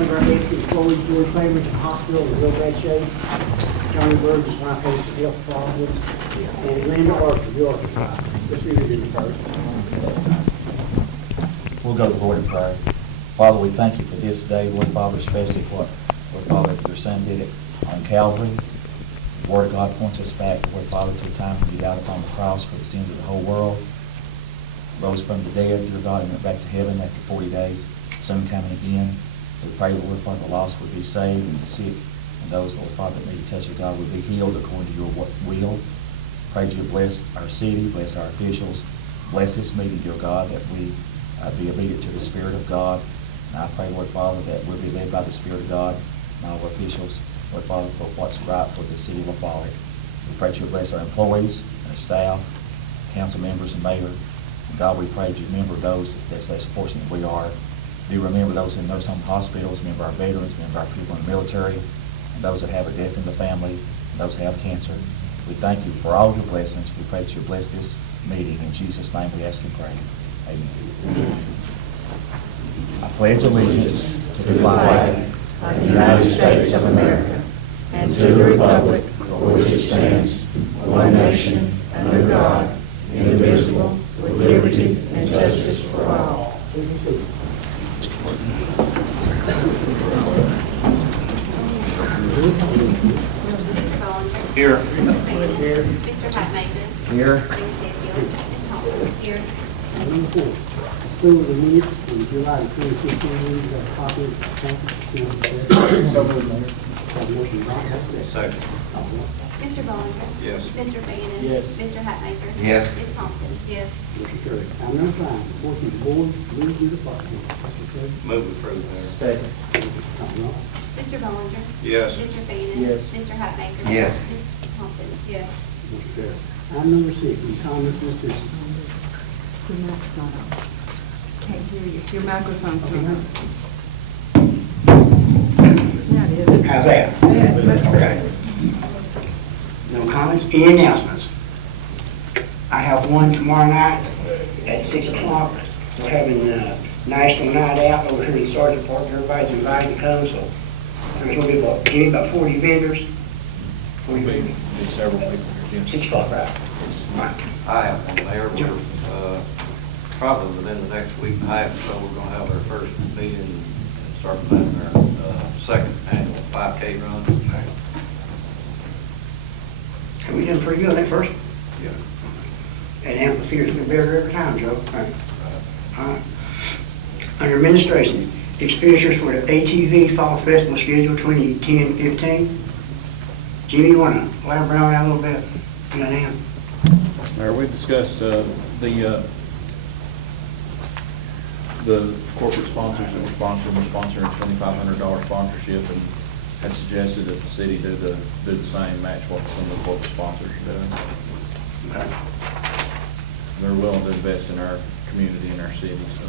one of our basic employees, George Famer, in the hospital in real bad shape. Johnny Bird, his wife has some health problems. And Linda Arthur, York. Let's read it in first. We'll go to the Lord in prayer. Father, we thank you for this day, Lord Father, especially what, Lord Father, your Son did it on Calvary. The Word of God points us back, Lord Father, to the time when he died upon the cross for the sins of the whole world, rose from the dead, dear God, and went back to heaven after 40 days, soon coming again. We pray, Lord Father, the lost would be saved and the sick and those, Lord Father, that need a touch of God would be healed according to your will. Pray that you bless our city, bless our officials, bless this meeting, dear God, that we be obedient to the Spirit of God. And I pray, Lord Father, that we'll be led by the Spirit of God and all our officials, Lord Father, for what's right for the city of La Follette. We pray that you bless our employees, our staff, council members, and mayor. And God, we pray that you remember those that's less fortunate than we are. Do remember those in nursing home hospitals, remember our veterans, remember our people in the military, and those that have a death in the family, and those that have cancer. We thank you for all your blessings. We pray that you bless this meeting. In Jesus' name we ask and pray. Amen. I pledge allegiance to the flag of the United States of America and to the republic for which it stands, one nation, under God, indivisible, with liberty and justice for all. Mr. Bollinger. Here. Mr. Fainan. Here. Mr. Hatmaker. Here. Ms. Hetfield. Ms. Thompson. Here. Number 4, approval of the minutes from July 2015 meeting. Got a copy of the consent. So moved, Mayor. Have a motion, Don, have a second. Second. Mr. Bollinger. Yes. Mr. Fainan. Yes. Mr. Hatmaker. Yes. Ms. Thompson. Yes. Motion carried. Item number 5, report from the board, lead your department. Mr. Craig. Move approved, Mayor. Second. Tom Ross. Mr. Bollinger. Yes. Mr. Fainan. Yes. Mr. Hatmaker. Yes. Ms. Thompson. Yes. Motion carried. Item number 6, comments from the citizens. Your mic's not on. Can't hear you. Your microphone's not on. Yeah, it is. How's that? Yeah, it's much better. Okay. No comments? Any announcements? I have one tomorrow night at 6 o'clock. We're having a National Night Out over here in Sergeant Park. Everybody's invited to come, so there's going to be about 40 vendors. 40 vendors. Be several people here, Jim. 6 o'clock, right? Right. I have one, Mayor. We're, probably within the next week and a half, so we're gonna have our first meeting and start planning our, second annual 5K run. Have we done pretty good on that first? Yeah. And amphitheater's been better every time, Joe. Right. All right. Under administration, expenditures for the ATV Fall Festival schedule 2010-15. Jimmy, you want to elaborate on that a little bit? You got an Mayor, we discussed the corporate sponsors that were sponsoring a $2,500 sponsorship, and had suggested that the city do the same, match what some of the corporate sponsors are doing. Okay. They're willing to invest in our community and our city, so.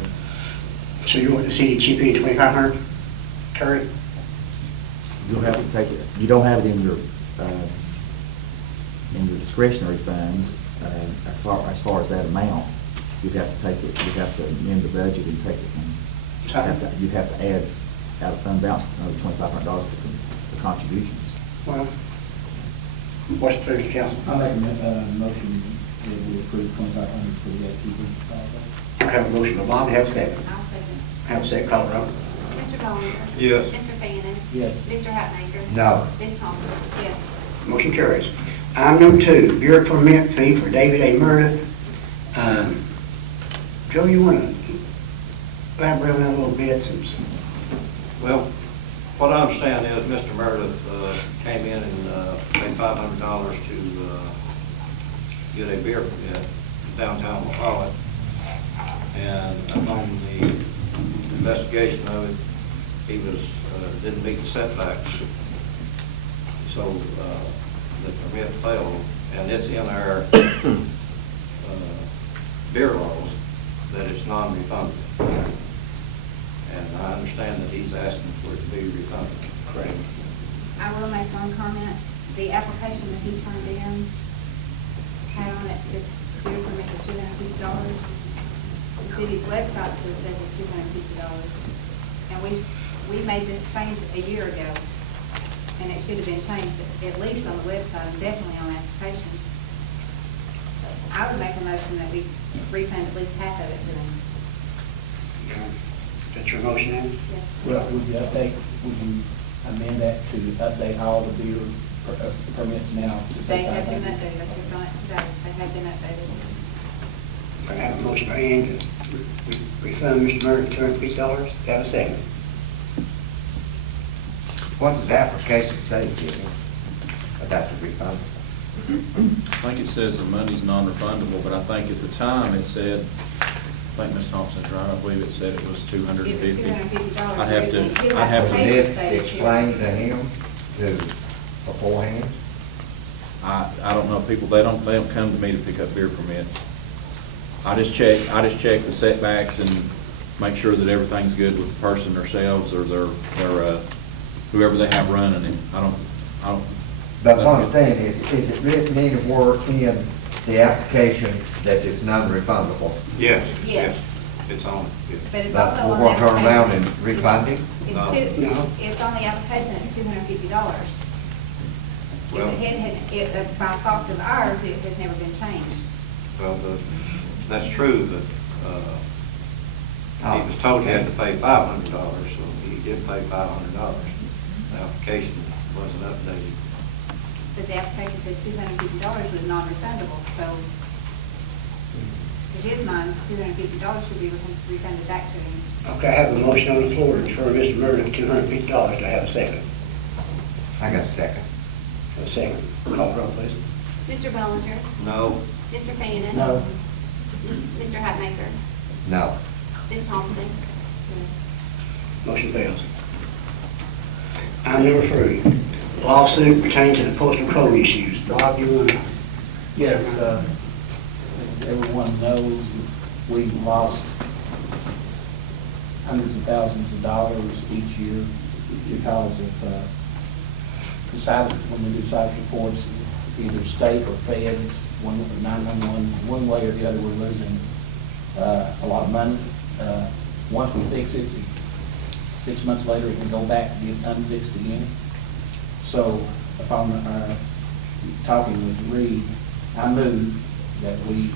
So you want the city chip in 2,500, Terry? You'll have to take it, you don't have it in your discretionary funds, as far as that amount. You'd have to take it, you'd have to amend the budget and take it, and you'd have to add out of fund balance another $2,500 to contributions. Well, what's the pleasure, council? I make a motion that we approve 2,500 for the ATV. I have a motion by Bob, have a second. I'll second. Have a second, call it roll. Mr. Bollinger. Yes. Mr. Fainan. Yes. Mr. Hatmaker. No. Ms. Thompson. Yes. Motion carries. Item number 2, beer permit fee for David A. Meredith. Joe, you want to elaborate on that a little bit since? Well, what I understand is Mr. Meredith came in and paid $500 to get a beer permit downtown La Follette. And upon the investigation of it, he didn't meet the setbacks. So the permit failed, and it's in our beer laws that it's non-refundable. And I understand that he's asking for it to be refunded. Correct. I will make one comment. The application that he turned in had on it, this beer permit was $250. The city's website says it's $250. And we we made this change a year ago, and it should have been changed at least on the website and definitely on application. I would make a motion that we refund at least half of it to them. Okay. That's your motion, Ann? Yes. Well, would you amend that to update all the beer permits now to They say have been 500? updated, I just on it today, they have been updated. I have a motion by Ann to refund Mr. Murray $250. Have a second. What does the application say, Jimmy, about the refund? I think it says the money's non-refundable, but I think at the time it said, I think Ms. Thompson's right, I believe it said it was $250. It was $250. I'd have to- Was this explained to him beforehand? I don't know, people, they don't come to me to pick up beer permits. I just check the setbacks and make sure that everything's good with the person themselves or their whoever they have running it. I don't. But what I'm saying is it written anywhere in the application that it's non-refundable? Yes, Yes. yes, it's on, yes. But it's But also we're on going the to turn around application. and refund him? It's on the application, it's $250. Well- If by fault of ours, it has never been changed. Well, that's true, but he was told he had to pay $500, so he did pay $500. The application wasn't updated. But the application said $250 was non-refundable, so it is $250 should be refunded back to him. Okay, I have a motion on the floor to refer Mr. Murray to $250. Do I have a second? I got a second. A second. Call the roll, please. Mr. Bellinger? No, Mr. Fannin? No. Mr. Hatmaker? No. Ms. Thompson? Motion fails. Item number 3, lawsuit pertaining to the postal code issues. Bob, you want to? Yes, as everyone knows, we lost hundreds of thousands of dollars each year because of the cyber, when we do cyber reports, either state or feds, 911, one way or the other, we're losing a lot of money. Once we fix it, 6 months later, it can go back and get unfixed again. So upon talking with Reed, I move that we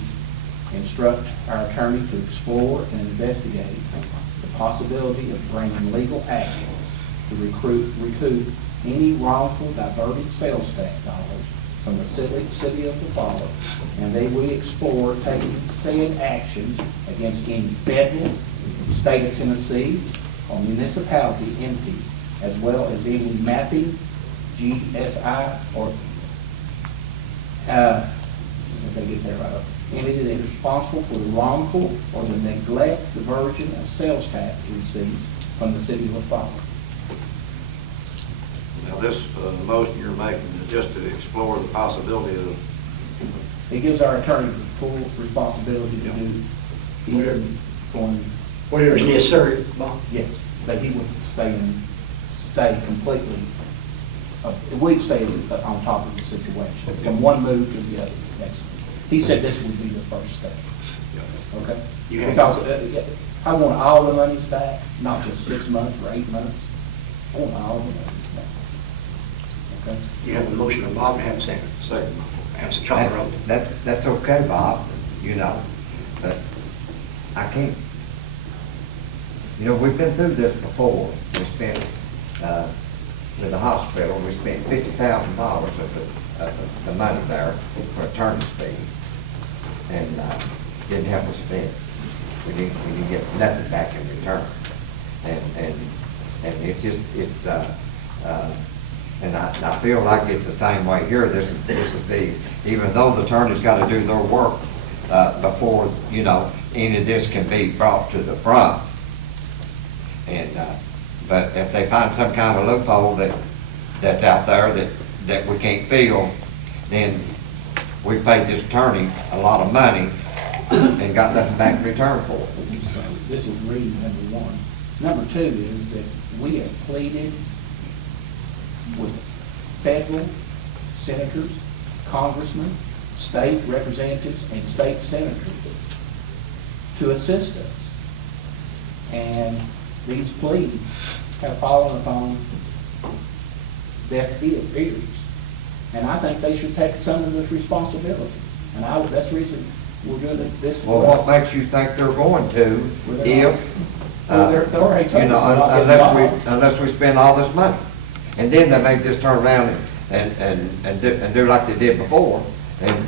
instruct our attorney to explore and investigate the possibility of bringing legal actions to recoup any wrongful diverted sales tax dollars from the city of Buffalo, and that we explore taking said actions against any federal, state of Tennessee, or municipality entities, as well as any mapping, GSI, or, if they get that right, entity that is responsible for the wrongful or the neglect, diversion of sales tax receipts from the city of Buffalo. now this, the motion you're making is just to explore the possibility of, It gives our attorney the full responsibility to do even going, Whatever is necessary, Bob. yes, that he would stay completely, we'd stay on top of the situation, from one move to the other. Next. He said this would be the first step, okay? You have- Because I want all the monies back, not just 6 months or 8 months. I want all the monies back, okay? You have a motion by Bob, have a second. second, Have a call the roll. That's okay, Bob, but I can't. We've been through this before. We spent, with the hospital, we spent $50,000 of the money there for attorney's fees, and didn't help us spend. We didn't get nothing back in return. And it's just, and I feel like it's the same way here. This would be, even though the attorney's got to do their work before, any of this can be brought to the front. And, but if they find some kind of loophole that's out there that we can't fill, then we paid this attorney a lot of money and got nothing back in return for it. So this is reading number one. Number two is that we have pleaded with federal senators, congressmen, state representatives, and state senators to assist us. And these pleas have fallen upon deaf ears. And I think they should take some of this responsibility. And that's the reason we're doing this. Well, what makes you think they're going to if, Well, they're already told you know, us they're not getting involved. unless we spend all this money? And then they may just turn around and do like they did before. And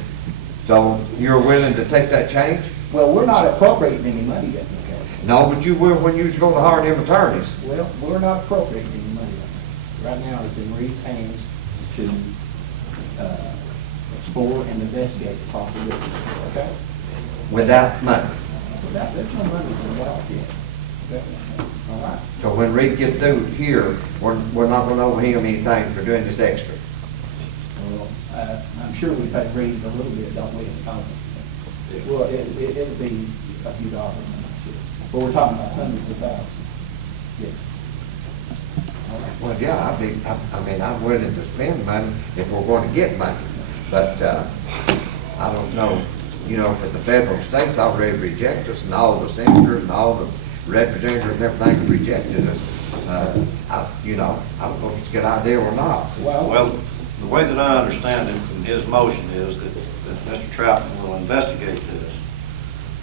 so you're willing to take that change? Well, we're not appropriating any money yet, okay? No, but you will when you was going to hire them attorneys. Well, we're not appropriating any money right now. It's in Reed's hands to explore and investigate the possibilities, okay? Without money. There's no money involved yet. All right? So when Reed gets through here, we're not gonna owe him anything for doing this extra. Well, I'm sure we pay Reed a little bit, don't we? Well, it'll be a few dollars, I'm not sure. But we're talking about hundreds of thousands. Yes. All right. Well, yeah, I mean, I'm willing to spend money if we're going to get money. But, I don't know, you know, if the federal states already reject us and all the senators and all the representatives and everything have rejected us, you know, I don't know if it's a good idea or not. Well, the way that I understand it from his motion is that Mr. Troutman will investigate this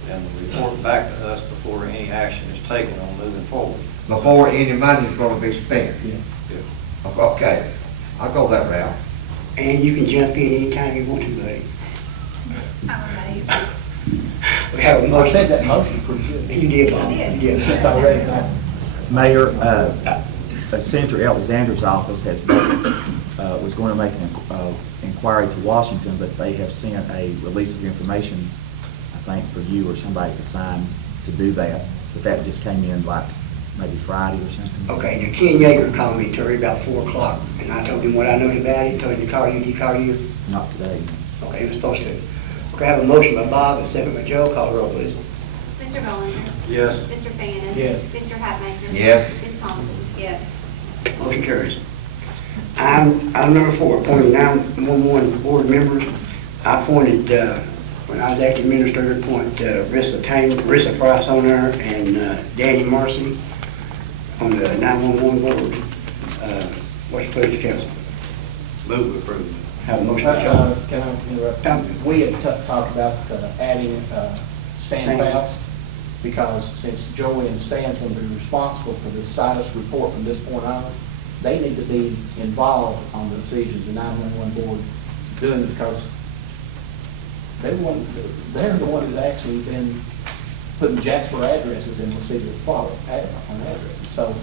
and report back to us before any action is taken on moving forward. Before any money is going to be spent. Yeah. Okay, I'll go that route. And you can jump in anytime you want to, buddy. We have a I motion. said that motion pretty good. You did, Bob. I did. You did. Since I read it now. Mayor, Senator Alexander's office was going to make an inquiry to Washington, but they have sent a release of information, I think, for you or somebody to sign to do that. But that just came in like maybe Friday or something. Okay, now Ken Yeager called me, Terry, about 4 o'clock, and I told him what I knew about it, told him to call you. Did he call you? Not today. Okay, he was supposed to. Okay, I have a motion by Bob, a second by Joe. Call the roll, please. Mr. Bellinger? Yes. Mr. Fannin? Yes. Mr. Hatmaker? Yes. Ms. Thompson? Yes. Motion carries. Item number 4, appointing 911 board members. I appointed, when I was acting administrator, Rissa Price on there, and Danny Marcy on the 911 board. What's your pleasure, council? Move to approve. Have a motion by Joe. Can I interrupt? We had talked about adding Stan Faust, because since Joey and Stan's going to be responsible for this situs report from this point on, they need to be involved on the decisions the 911 board doing it, because they're the one that's actually been putting Jasper addresses in the city of Florida on addresses. So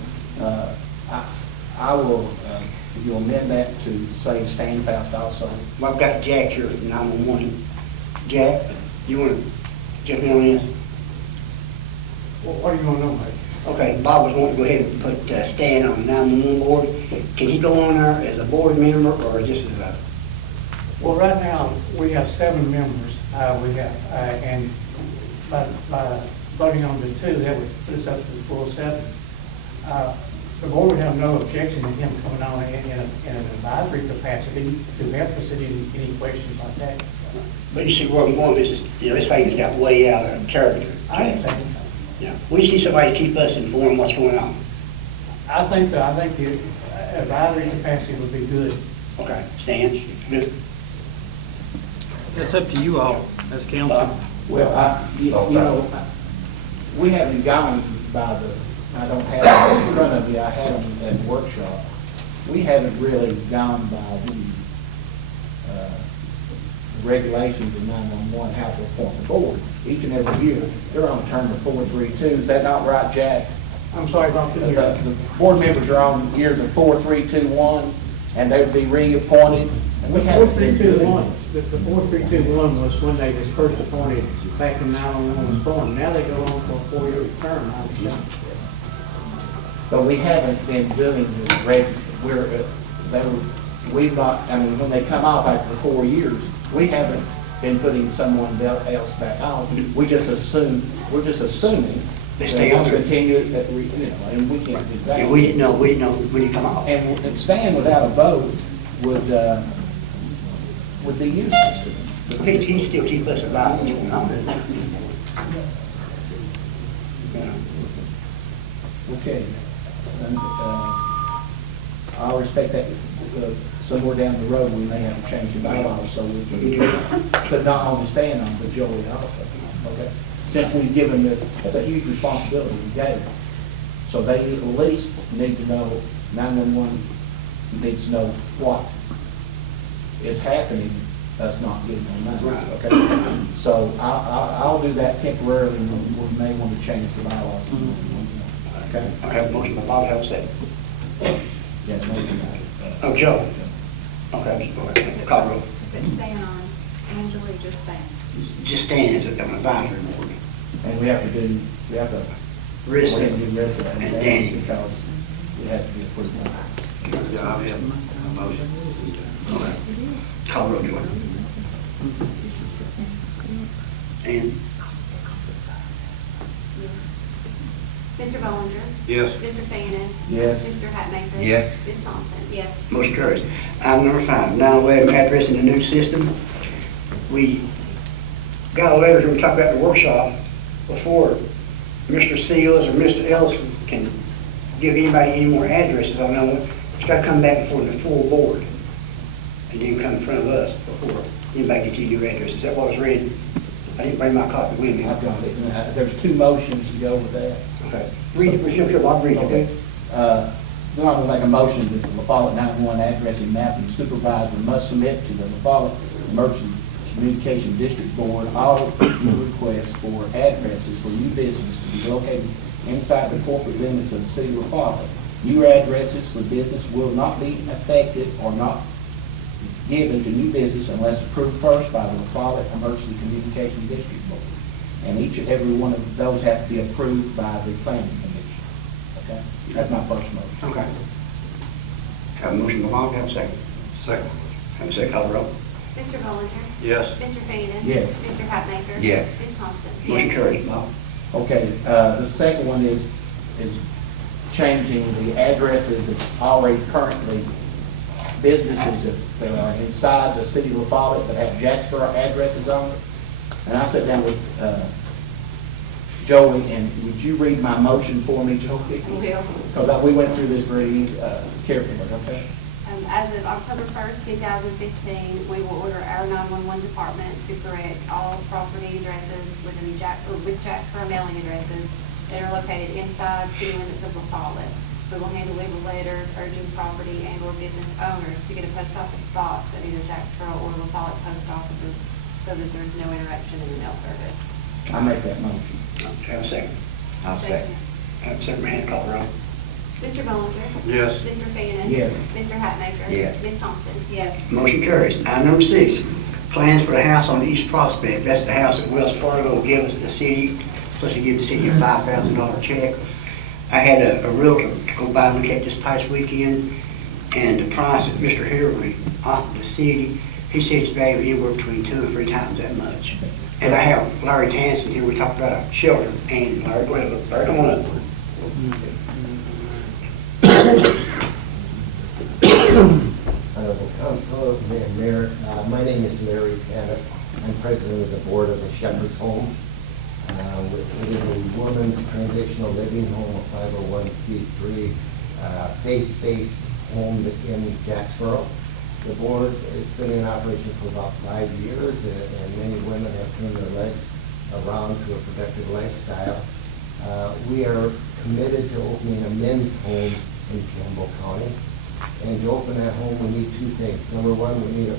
I will, if you amend that to say Stan Faust also. Well, I've got Jack here from 911. Jack, you want to jump in on this? Well, what do you want to know, mate? Okay, Bob was wanting to go ahead and put Stan on the 911 board. Can he go on there as a board member or just as a? Well, right now, we have 7 members. We have, and by voting on the 2, that would put us up to the full 7. The board would have no objection to him coming on in an advisory capacity to help us in any questions like that. But you see where I'm going, this thing has got way out of character. I understand. Yeah, we just need somebody to keep us informed what's going on. I think the advisory capacity would be good. Okay, Stan, good. It's up to you all as council. Well, you know, we haven't gone by I don't have them in front of me, I had them at the workshop. We haven't really gone by the regulations of 911, how to appoint the board. Each and every year, they're on a term of 4-3-2. Is that not right, Jack? I'm sorry, Bob, couldn't hear you. The board members are on years of 4-3-2-1, and they would be reappointed. And we haven't been doing 4-3-2-1. The 4-3-2-1 was when they was first appointed back in 911 was formed. Now they go on for a 4-year term, I understand. But we haven't been doing the we've not, I mean, when they come off after 4 years, we haven't been putting someone else back on. We're just assuming They that stay they'll on. continue, and we can't do that. Yeah, we didn't know when you come off. And Stan without a vote would be useless to us. He still keep us alive, what's going on. Yeah. Okay. husband, I'll respect that, somewhere down the road, we may have to change the bylaws so we can, but not only stand on, but Joey also, okay? Since we've given this, that's a huge responsibility we gave them. So they at least need to know, 911 needs to know what is happening, us not getting on that, Right. okay? So I'll do that temporarily, and we may want to change the bylaws. Okay? I have a motion by Bob, have a second. Yeah, motion. Oh, Joe. Okay, go ahead. Call roll. But staying on, Angela, just staying. Just staying as an advisory board. And we have to do Rissa we have to do Rissa and Danny. because it has to be approved. Yeah, I have a motion. Call roll, Joy. And Mr. Bollinger? Yes. Mr. Fanning? Yes. Mr. Hatmaker? Yes. Ms. Thompson? Yes. motion carries. Item number 5, 911 address in the new system. We got a letter here, we talked about the workshop, before Mr. Seals or Mr. Ellison can give anybody any more addresses on that one. It's got to come back before the full board, and then come in front of us before anybody gets any new addresses. Is that what was read? I didn't bring my copy with me. I've got it. There's 2 motions to go with that. Okay. Read it, here, Bob, read it, okay? Then I'm going to make a motion that the La Follette 911 addressing mapping supervisor must submit to the La Follette Emergency Communication District Board all requests for addresses for new business to be located inside the corporate limits of the city of La Follette. New addresses for business will not be affected or not given to new business unless approved first by the La Follette Emergency Communication District Board. And each and every one of those have to be approved by the planning commission. Okay? That's my first motion. Okay. Have a motion by Bob, have a second. Second. Have a second, call the roll. Mr. Bollinger? Yes. Mr. Fanning? Yes. Mr. Hatmaker? Yes. Ms. Thompson? Motion carries, Bob. Okay, the second one is changing the addresses of already currently businesses that are inside the city of La Follette that have Jacksboro addresses on it. And I sat down with Joey, and would you read my motion for me, Joey? Will. Because we went through this very carefully, okay? As of October 1st, 2015, we will order our 911 department to correct all property addresses with Jacksboro mailing addresses that are located inside city limits of La Follette. We will hand deliver letters urging property and or business owners to get a post office box at either Jacksboro or La Follette post offices so that there's no interruption in the mail service. I make that motion. Have a second. I'll second. Have a second, hand, call the roll. Mr. Bollinger? Yes. Mr. Fanning? Yes. Mr. Hatmaker? Yes. Ms. Thompson? Yes. Motion carries. Item number 6, plans for the house on East Prospect. That's the house that Wells Fargo will give us the city, supposed to give the city a $5,000 check. I had a realtor go by and look at this past weekend, and the price that Mr. Harry offered the city, he said it's valued anywhere between 2 and 3 times that much. And I have Larry Tanson here, we talked about a shelter, and Larry, go ahead, Larry, come on up. Council, Mayor, my name is Larry Tannis. I'm president of the board of the Shepherd's Home. It is a woman's transitional living home, a 501c3 faith-based home in Jacksboro. The board has been in operation for about 5 years, and many women have turned their legs around to a productive lifestyle. We are committed to opening a men's home in Campbell County. And to open that home, we need 2 things. Number 1, we need a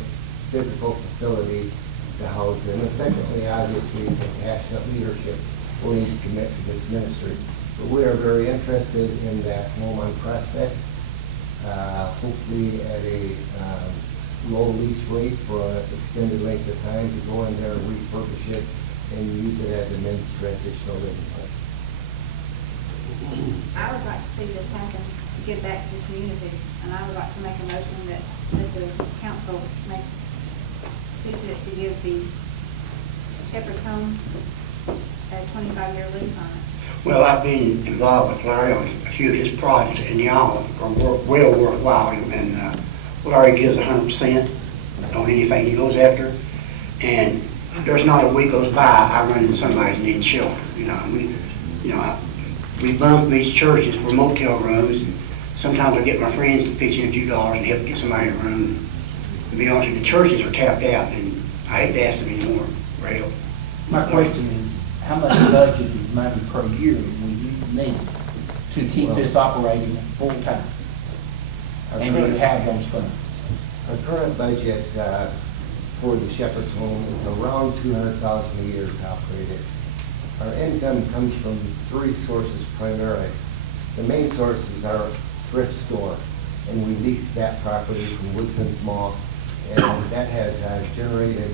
physical facility to house them. And secondly, obviously, some passionate leadership will need to commit to this ministry. But we are very interested in that home on Prospect, hopefully at a low lease rate for an extended length of time to go in there and refurbish it and use it as a men's transitional living home. I would like to see this happen, to give back to the community, and I would like to make a motion that the council make, to give the Shepherd's Home a 25-year lease on it. Well, I've been involved with Larry on a few of his projects, and y'all are well worthwhile. And Larry gives 100% on anything he goes after. And there's not a week goes by I run into somebody's needing shelter. we bump these churches for motel rooms, and sometimes I get my friends to pitch in a few dollars and help get somebody a room. To be honest with you, the churches are tapped out, and I hate to ask them anymore for help. My question is, how much budgeted money per year will you need to keep this operating full-time? And do you have those funds? Our current budget for the Shepherd's Home is around $200,000 a year to operate it. Our income comes from three sources primarily. The main source is our thrift store, and we lease that property from Woodson's Mall, and that has generated,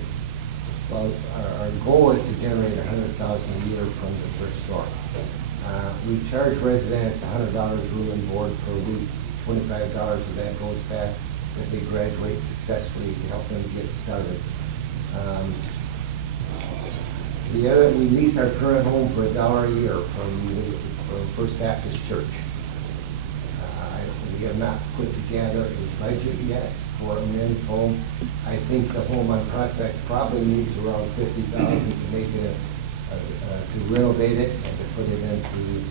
well, our goal is to generate $100,000 a year from the thrift store. We charge residents $100 room and board per week. $25 of that goes back if they graduate successfully to help them get started. We lease our current home for $1 a year from First Baptist Church. We have not put together a budget yet for a men's home. I think the home on Prospect probably needs around $50,000 to make it to renovate it and to put it into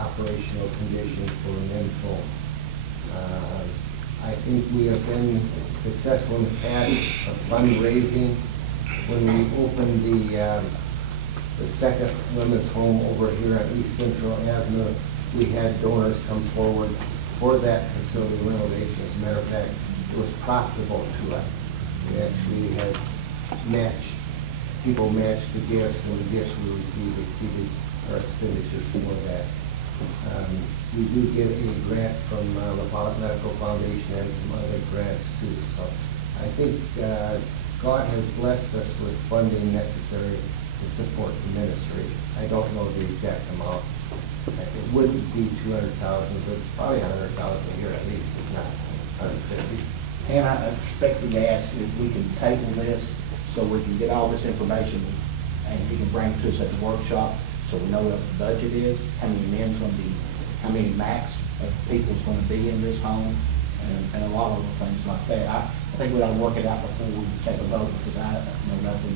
operational condition for a men's home. I think we have been successful in the past of fundraising. When we opened the second women's home over here on East Central Avenue, we had donors come forward for that facility renovation. As a matter of fact, it was profitable to us. We actually had people matched the gifts, and the gifts we received exceeded our expenditures for that. We do get a grant from the Pollock Medical Foundation and some other grants too. So I think God has blessed us with funding necessary to support the ministry. I don't know the exact amount. It wouldn't be 200,000, but probably 100,000 a year at least, if not 150. And I expected to ask if we can table this so we can get all this information and you can bring it to us at the workshop so we know what the budget is, how many men's going to be, how many max of people's going to be in this home, and a lot of other things like that. I think we ought to work it out before we take a vote because I know nothing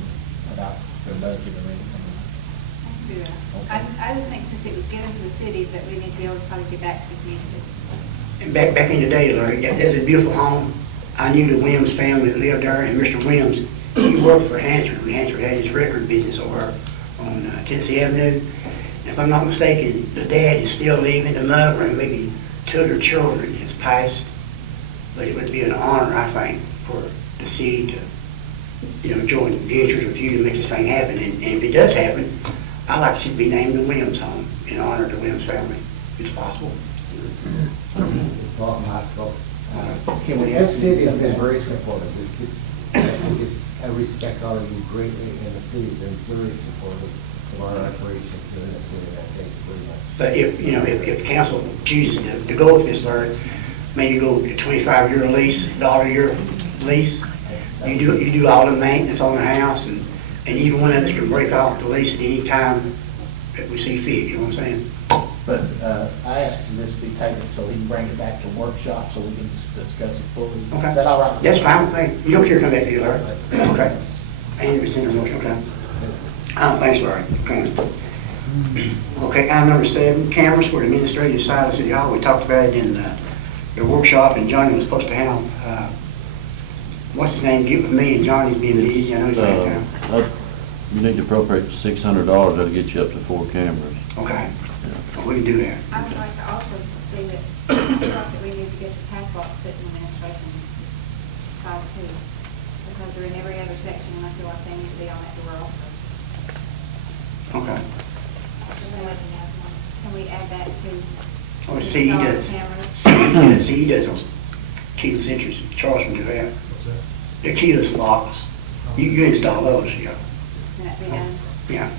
about their budget or anything. Yeah. I just think since it was given to the city that we need to be able to try to get back to the community. And back in the day, Larry, there's a beautiful home. I knew the Williams family that lived there, and Mr. Williams, he worked for Hansford, and Hansford had his record business over on Tennessee Avenue. And if I'm not mistaken, the dad is still living, the mother and maybe two of their children has passed. But it would be an honor, I think, for the city to, join ventures with you to make this thing happen. And if it does happen, I'd like to see it be named the Williams Home in honor of the Williams family, if it's possible. It's all possible. Can we This ask city you has been something? very supportive. I respect all of you greatly, and the city has been very supportive of our operations here in the city. I thank you very much. But if council chooses to go with this, Larry, maybe go to 25-year lease, $1 a year lease. You do all the maintenance on the house, and even one of us can break off the lease at any time that we see fit, you know what I'm saying? But I asked for this to be tabled so he can bring it back to workshop so we can discuss it fully. Okay. Is that all right? That's fine with me. You don't care if I come back to you, Larry? Okay. And you send a motion, okay? Thanks, Larry. Okay, item number 7, cameras for the administrative side of City Hall. We talked about it in the workshop, and Johnny was supposed to have, what's his name, get with me, and Johnny's being lazy. I know he's out of town. You need to appropriate $600, that'll get you up to 4 cameras. Okay. Well, we can do that. I would like to also see that, I feel like that we need to get the task box put in administration side too, because they're in every other section, and I feel like they need to be on that door also. Okay. Can we add that to? Oh, see, he does. Cameras? See, he does those keyless entries. Charles can do that. The keyless locks. You install those, yeah. Can that be done? Yeah.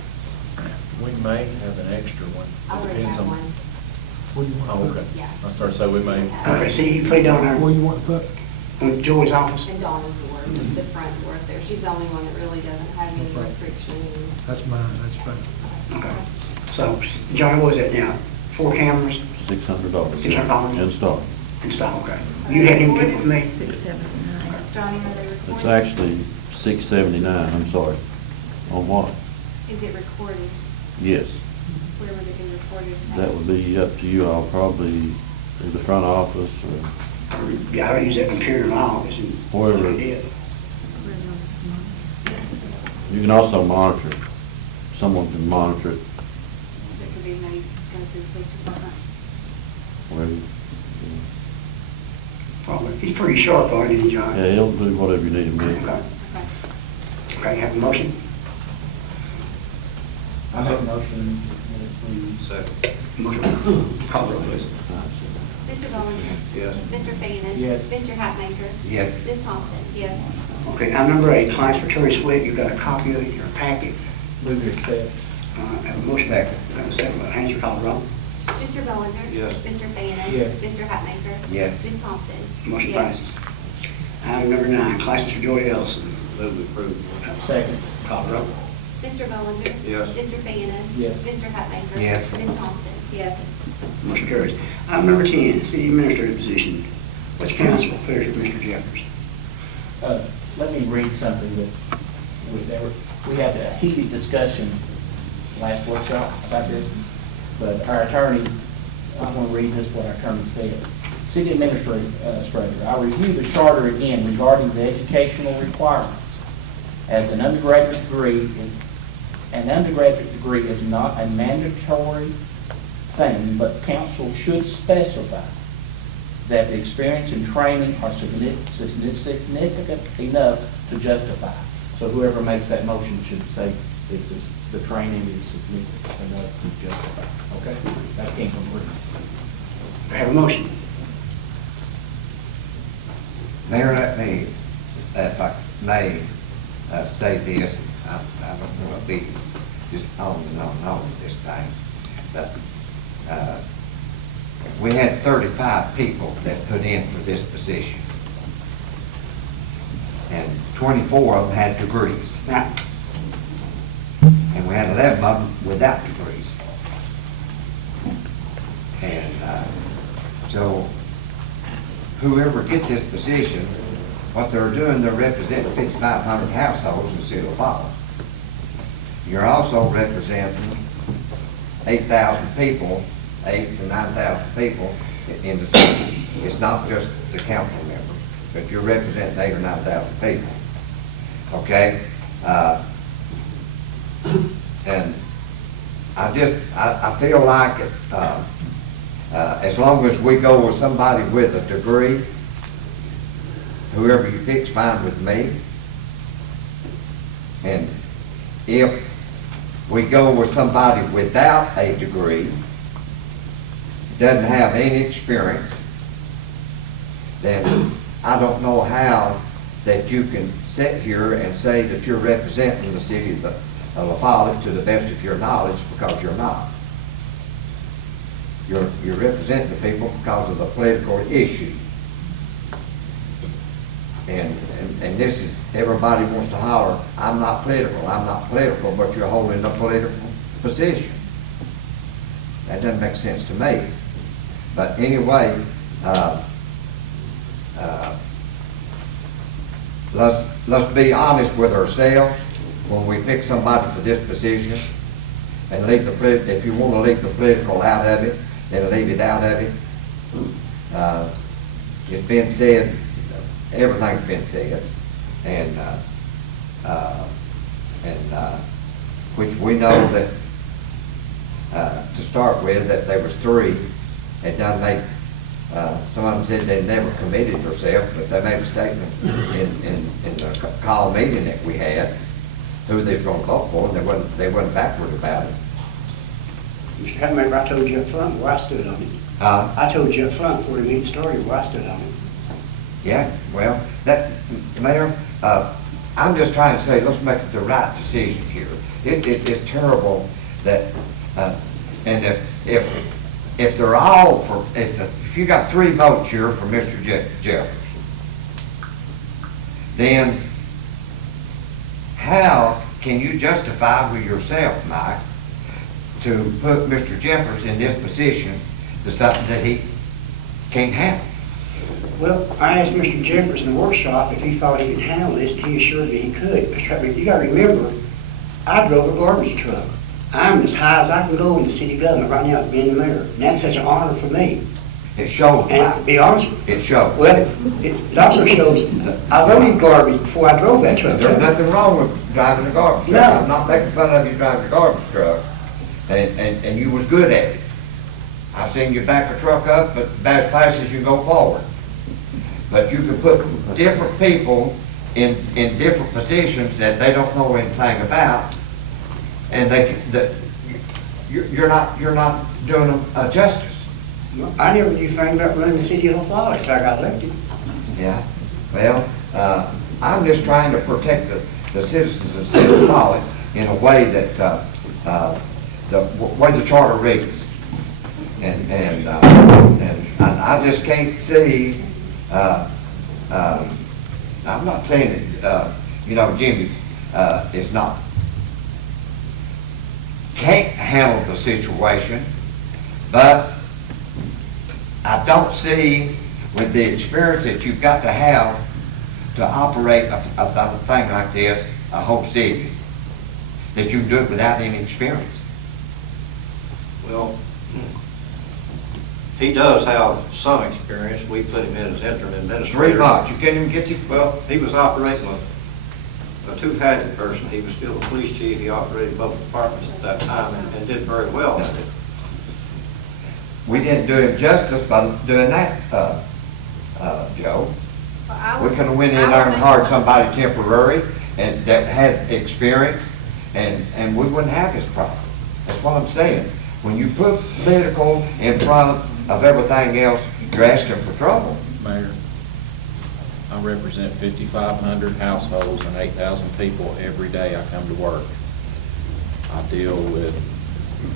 We may have an extra one. I already Depends have on- one. Oh, okay. Yeah. I started to say we may. Okay, see, you put it down there Where you want to put? on Joey's office. And Dawn's door, the front door up there. She's the only one that really doesn't have any restrictions. That's mine, that's fine. Okay. So, Johnny, what is that now? 4 cameras $600. $600. Install. Install, okay. You had him get with me? 679. Johnny, are they It's recorded? actually $679, I'm sorry. On what? Is it recorded? Yes. whoever that can record it. That would be up to you all, probably in the front office or Yeah, I don't use that computer in my office and. Whoever. Yeah. you can also monitor it. Someone can monitor it. That could be made, go through the police department. Where you- Probably. He's pretty sharp on it, isn't he, John? Yeah, he'll do whatever you need him to do. Okay. Okay. Okay, have a motion? I make a motion that we Second. Motion. Call the roll, please. Mr. Bollinger? Yes. Mr. Fanning? Yes. Mr. Hatmaker? Yes. Ms. Thompson? Yes. Okay, now number 8, clients for Terry Swift, you've got a copy of it in your packet. move to accept. Have a motion. Second. Have a second by Haynes, call the roll. Mr. Bollinger? Yes. Mr. Fanning? Yes. Mr. Hatmaker? Yes. Ms. Thompson? Motion Yes. passes. Item number 9, license for Joy Ellison. Move to approve. Second. Call the roll. Mr. Bollinger? Yes. Mr. Fanning? Yes. Mr. Hatmaker? Yes. Ms. Thompson? Yes. Motion carries. Item number 10, city administrator position. What's council pleasure, Mr. Jeffers? Let me read something that we had a heated discussion last workshop about this, but our attorney, I'm going to read this, what our attorney said. City administrator, I review the charter again regarding the educational requirements. As an undergraduate degree is not a mandatory thing, but council should specify that the experience and training are significant enough to justify. So whoever makes that motion should say the training is significant enough to justify. Okay? That came from Rick. I have a motion. Mayor, let me, if I may, say this, I don't want to be just on and on and on with this thing, but we had 35 people that put in for this position, and 24 of them had degrees, Now, and we had 11 of them without degrees. And so whoever gets this position, what they're doing, they're representing 5,500 households in the city of Lafayette. You're also representing 8,000 people, 8,000 to 9,000 people in the city. It's not just the council members, but you're representing 8,000 or 9,000 people. Okay? And I feel like it, as long as we go with somebody with a degree, whoever you pick's fine with me. And if we go with somebody without a degree, doesn't have any experience, then I don't know how that you can sit here and say that you're representing the city of Lafayette to the best of your knowledge, because you're not. You're representing the people because of the political issue. And this is, everybody wants to holler, I'm not political, but you're holding a political position. That doesn't make sense to me. But anyway, let's be honest with ourselves when we pick somebody for this position, and leave if you want to leave the political out of it, then leave it out of it. It's been said, everything's been said, and which we know that to start with, that there was 3 that done make. Some of them said they never committed themselves, but they made a statement in the call meeting that we had who they was going to vote for, and they wasn't backward about it. Mr. Hatmaker, I told you up front where I stood on it. I told you up front before the meeting started where I stood on it. Yeah, well, Mayor, I'm just trying to say, let's make the right decision here. It's terrible that, and if they're all for, if you got 3 votes here for Mr. Jeffers, then how can you justify with yourself, Mike, to put Mr. Jeffers in this position to something that he can't handle? Well, I asked Mr. Jeffers in the workshop if he thought he could handle this, and he assured me he could. You gotta remember, I drove a garbage truck. I'm as high as I can go in the city government right now as being the mayor. And that's such an honor for me. It shows, And to be honest with you, it shows. well, it also shows, I loaded garbage before I drove that truck. There's nothing wrong with driving a garbage truck. No. I'm not making fun of you driving a garbage truck, and you was good at it. I've seen you back a truck up, but about as fast as you go forward. But you can put different people in different positions that they don't know anything about, and you're not doing them a justice. I never knew anything about running the city of Florida until I got elected. Yeah, well, I'm just trying to protect the citizens of the city of Raleigh in a way that, the way the charter reads. And I just can't see, I'm not saying that, Jimmy, is not, can't handle the situation, but I don't see, with the experience that you've got to have to operate a thing like this, a whole city, that you can do it without any experience. Well, he does have some experience. We put him in as interim administrator. 3 months, you can't even get your, Well, he was operating a two-hatted person. He was still the police chief. He operated both departments at that time and did very well at it. we didn't do him justice by doing that, Joe. We could have went in there and hired somebody temporary and that had experience, and we wouldn't have this problem. That's what I'm saying. When you put political in front of everything else, you're asking for trouble. Mayor, I represent 5,500 households and 8,000 people every day I come to work. I deal with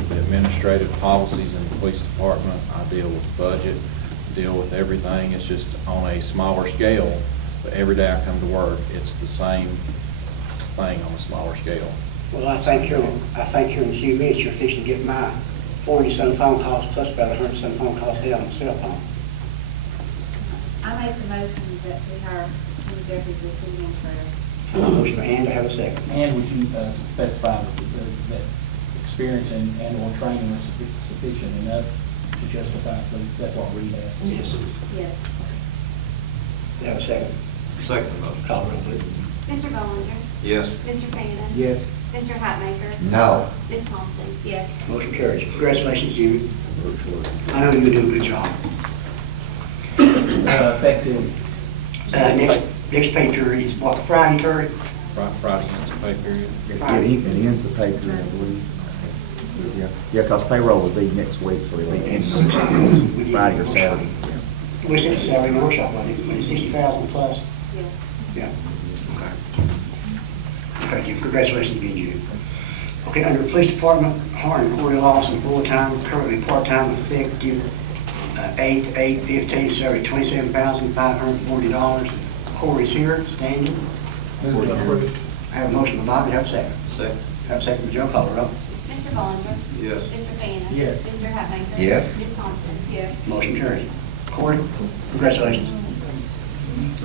the administrative policies in the police department. I deal with the budget, deal with everything. It's just on a smaller scale, but every day I come to work, it's the same thing on a smaller scale. Well, I think here in a few minutes, you're fixing to get my 40-some phone calls plus about 100-some phone calls down on the cell phone. I make the motion that we hire Jimmy Jeffries as city administrator. Motion by Ann, to have a second. And would you specify that experience and/or training are sufficient enough to justify, please? That's what Reed asked. Yes. Yes. Have a second. Second motion. Call roll, please. Mr. Bollinger? Yes. Mr. Cannon? Yes. Mr. Hatmaker? No. Ms. Thompson? Yes. Motion carries. Congratulations, Jimmy. I know you do a good job. Effective. Next pay period is what, Friday, Terry? Friday ends the pay period. It ends the pay period, I believe. Yeah, because payroll will be next week, so it'll be ending Friday or Saturday. We said a salary workshop, wasn't it? 60,000 plus? Yes. Yeah. Okay. Okay, Jim, congratulations again, Jim. Okay, under the police department, hiring Corey Lawson, full-time, currently part-time, effective 8/8/15, salary $27,540. Corey's here, standing. Move to approve. I have a motion by Bobby, have a second. Second. Have a second by Joe, call the roll. Mr. Bollinger? Yes. Mr. Cannon? Yes. Mr. Hatmaker? Yes. Ms. Thompson? Yes. Motion carries. Corey, congratulations.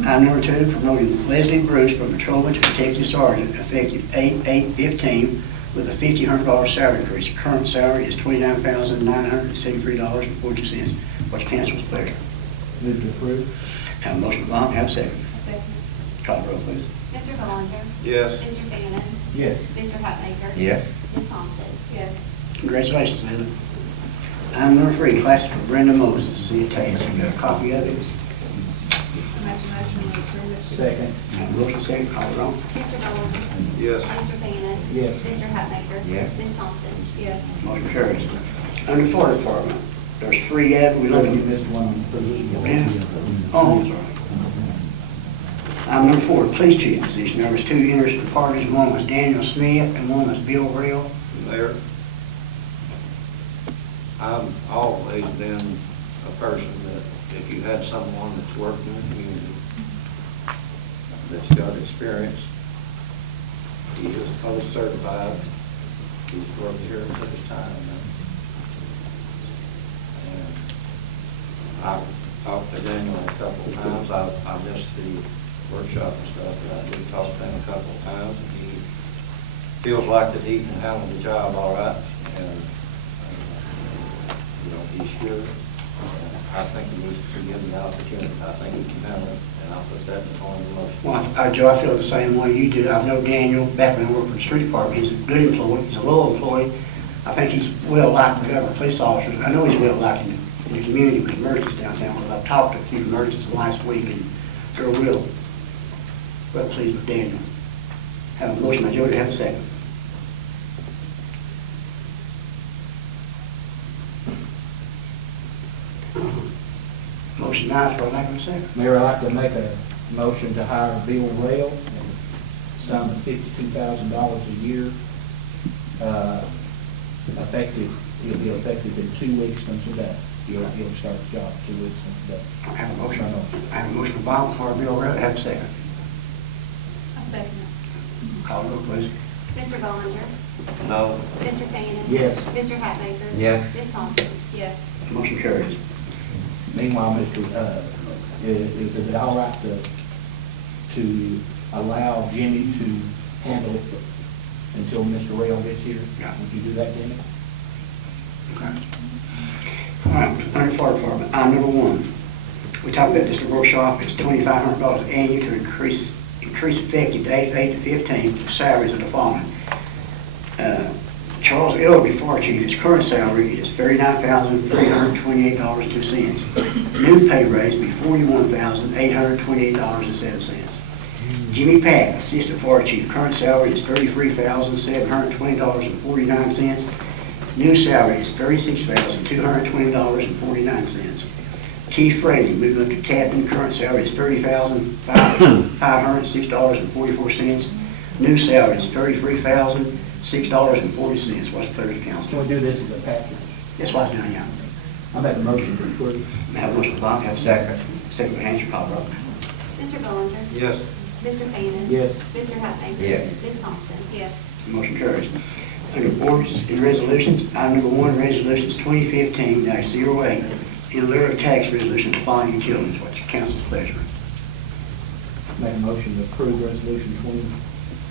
Item number 2, promoting Leslie Bruce from patrolman to detective sergeant, effective 8/8/15, with a $1,500 salary increase. Current salary is $29,973.42. What's council's pleasure? Move to approve. Have a motion by Bob, have a second. Second. Call the roll, please. Mr. Bollinger? Yes. Mr. Cannon? Yes. Mr. Hatmaker? Yes. Ms. Thompson? Yes. Congratulations, Leslie. Item number 3, classes for Brenda Moses, see attached. You got a copy of it? I make a motion to approve it. Second. Have a motion, second, call the roll. Mr. Bollinger? Yes. Mr. Cannon? Yes. Mr. Hatmaker? Yes. Ms. Thompson? Yes. Motion carries. Under fire department, there's 3 ads we You looked missed one on the position. Yeah. Oh, I'm sorry. Item number 4, police chief position. There was 2 interested parties. One was Daniel Smith and one was Bill Real. Mayor, I've always been a person that if you had someone that's worked in the community, that's got experience, he is fully certified, he's worked here for his time. And I've talked to Daniel a couple of times. I missed the workshop and stuff, but I did talk to him a couple of times, and he feels like that he can handle the job all right. and, he's here. I think he needs to give him the opportunity. I think he can handle it, and I'll put that in the form of a motion. Well, Joe, I feel the same way you do. I know Daniel, back when I worked for the street department, he's a good employee, he's a loyal employee. I think he's well liked with other police officers. I know he's well liked in the community with emergencies downtown, because I've talked to a few emergencies last week, and they're real pleased with Daniel. Have a motion by Joe, to have a second. Motion dies for a lack of a second. Mayor, I'd like to make a motion to hire Bill Rail, sum of $52,000 a year, effective, he'll be effective in 2 weeks from today. He'll start the job 2 weeks from today. I have a motion. I have a motion by Bob for Bill Rail. Have a second. I'll second it. Call the roll, please. Mr. Bollinger? No. Mr. Cannon? Yes. Mr. Hatmaker? Yes. Ms. Thompson? Yes. Motion carries. Meanwhile, is it all right to allow Jimmy to handle it until Mr. Rail gets here? Yeah. Would you do that, Jimmy? Okay. All right, under fire department, item number 1. We talked about this in the workshop. It's $2,500 annually to increase effective days 8 to 15 salaries of the following. Charles Elderby, Fire Chief, his current salary is $39,328.02. New pay raise be $41,828.07. Jimmy Pack, Assistant Fire Chief, current salary is $33,720.49. New salary is $36,220.49. Keith Frady, moving up to Captain, current salary is $30,506.44. New salary is $33,006.40. What's the pleasure of council? Can we do this as a package? That's why it's done, yeah. I make a motion to approve. May I have a motion by Bob, have a second. Second by Andrew, call the roll. Mr. Bollinger? Yes. Mr. Cannon? Yes. Mr. Hatmaker? Yes. Ms. Thompson? Yes. Motion carries. Under ordinances and resolutions, item number 1, resolutions 2015-08, in lieu of tax resolution applying utilities. What's your council's pleasure? Make a motion to approve resolution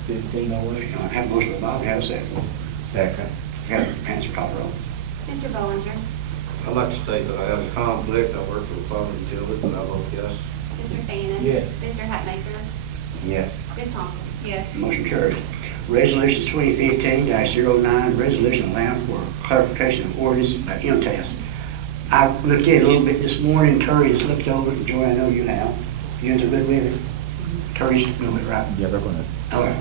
2015-08. I have a motion by Bob, have a second. Second. Have answer, call the roll. Mr. Bollinger? I'd like to state that I have a conflict. I work for the public utility, but I vote yes. Mr. Cannon? Yes. Mr. Hatmaker? Yes. Ms. Thompson? Yes. Motion carries. Resolutions 2015-09, resolution allowing for clarification of ordinance by MTS. I looked at it a little bit this morning. Terry has looked over it. Joy, I know you have. You guys are good with it? Terry's good with it, right? Yeah, they're going to. All right.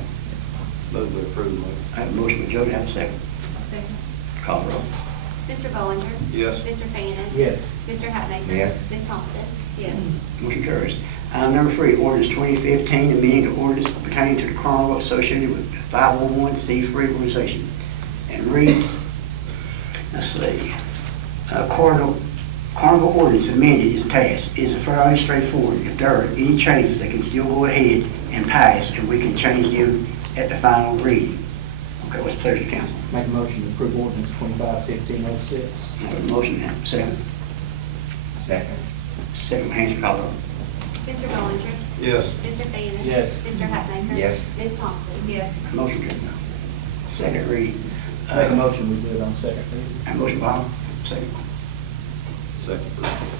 Move to approve. I have a motion by Joe, to have a second. Second. Call the roll. Mr. Bollinger? Yes. Mr. Cannon? Yes. Mr. Hatmaker? Yes. Ms. Thompson? Yes. Motion carries. Item number 3, ordinance 2015, amending the ordinance pertaining to the carnival associated with 501c3 organization. And read, let's see, carnival ordinance amended is tasked. It is fairly straightforward. If there are any changes, they can still go ahead and pass, and we can change them at the final reading. Okay, what's the pleasure of council? Make a motion to approve ordinance 25-15-06. I have a motion, second. Second. Second by Hansel, call the roll. Mr. Bollinger? Yes. Mr. Cannon? Yes. Mr. Hatmaker? Yes. Ms. Thompson? Yes. Motion carried. Second reading. Make a motion we do it on second reading. I have a motion, Bob. Second. Second.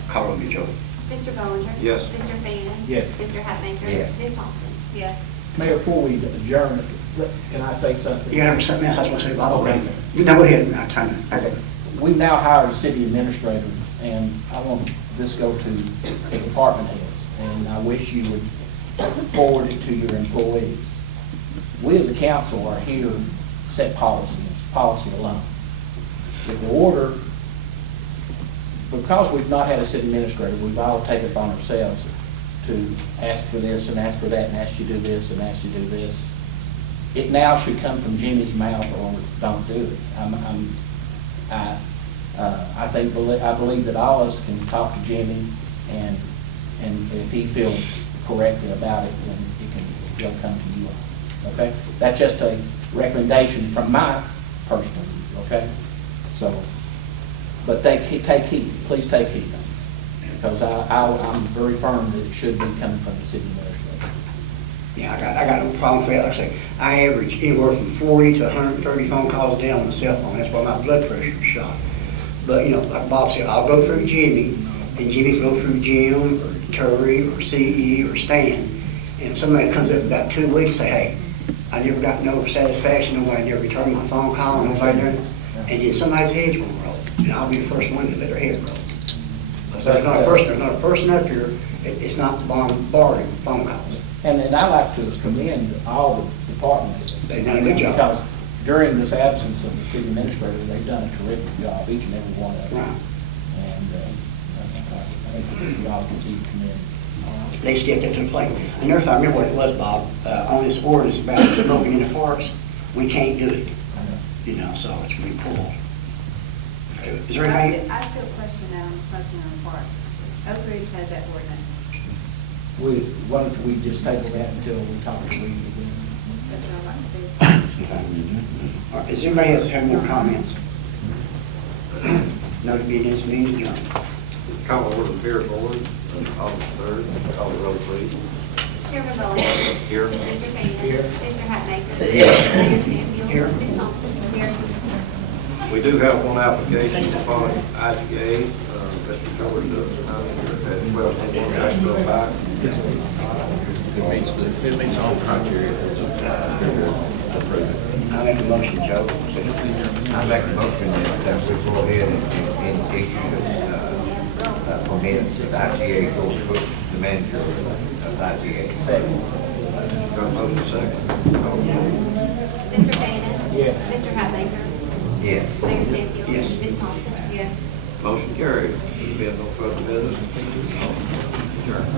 Call roll, Joe. Mr. Bollinger? Yes. Mr. Cannon? Yes. Mr. Hatmaker? Yes. Ms. Thompson? Yes. Mayor, before we adjourn, can I say something? You have something else I want to say, Bob? Okay. You know, go ahead. I'm trying to. We've now hired a city administrator, and I want this to go to the department heads, and I wish you would forward it to your employees. We as a council are here to set policy alone. If the order, because we've not had a city administrator, we've all taken it upon ourselves to ask for this and ask for that and ask you to do this and ask you to do this. It now should come from Jimmy's mouth or don't do it. I believe that all of us can talk to Jimmy, and if he feels correctly about it, then he'll come to you. Okay? That's just a recommendation from my personal view, okay? So, but take heed, please take heed, because I'm very firm that it should be coming from the city administrator. Yeah, I got no problem with that. Like I say, I average anywhere from 40 to 130 phone calls a day on my cell phone. That's why my blood pressure is shot. But, you know, like Bob said, I'll go through Jimmy, and Jimmy will go through Jim, or Terry, or CE, or Stan. And if somebody comes up in about 2 weeks, say, hey, I never got no satisfaction, nobody never returned my phone call, nobody done, and then somebody's head will roll, and I'll be the first one to let their head roll. So there's not a person up here, it's not bombarding with phone calls. And I like to commend all the departments. They've done a good job. Because during this absence of the city administrator, they've done a terrific job, each and every one of them. Right. And I think we all continue to commend. They stepped up to the plate. I never thought, I remember what it was, Bob, on this ordinance about smoking in the parks, we can't do it, you know, so it's really cool. Is there anything? I still question that on smoking in the park. Oak Ridge has that ordinance. Why don't we just table that until we talk to Reed again? That's what I'd like to do. All right, does anybody else have more comments? No to be against means adjourned. Call to order the beer board, August 3rd, call the roll, please. Chairman Bowles. Here. Mr. Taylor. Here. Mr. Hatmaker. Here. Mayor Stanfield. Here. Ms. Thompson. Here. We do have one application following IGA, Mr. Covers does, at 1210 Jacksonville Pike. It meets all criteria. Approve it. I make a motion, Joe. I make a motion that we go ahead and issue permits of IGA George Cook, the manager of IGA. Got a motion second. Mr. Taylor. Yes. Mr. Hatmaker. Yes. Mayor Stanfield. Yes. Ms. Thompson. Yes. Motion carried. There being no further business. Adjourned.